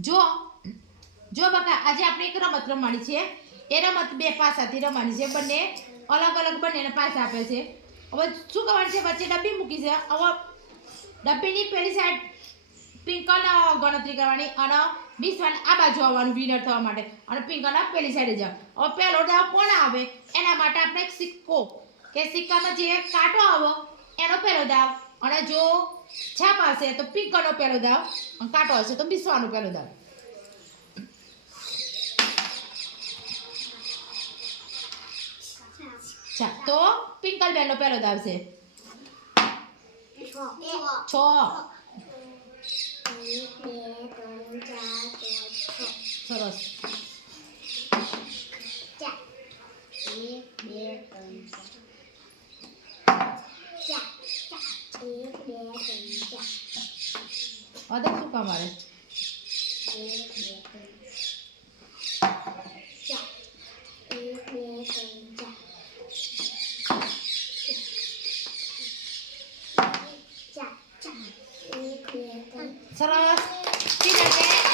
જો બકા આજે આપણે એક રમત રમવાની છે એ રમત બે પાસાથી રમવાની છે બંને અલગ અલગ બંનેને પાસા આપે છે હવે શું કરવાનું છે વચ્ચે ડબ્બી મૂકી છે હવે ડબ્બીની પેલી સાઈડ પિંકલ ગણતરી કરવાની અને મિસવાન આ બાજુ આવવાનું વિનર થવા માટે અને પિંકલ પેલી સાઈડે જાવ હવે પહેલો દાવ કોણ આવે એના માટે આપણે એક સિક્કો કે સિક્કામાં જે કાંટો આવે એનો પહેલો દાવ અને જો છાપ આવશે તો પિંકલનો પહેલો દાવ અને કાંટો હશે તો મિસવાનો પહેલો દાવ તો પિંકલ બેનનો પહેલો દાવ છે 6 સરસ 1 2 3 4 શું કામ આવે 1 2 3 4 સરસ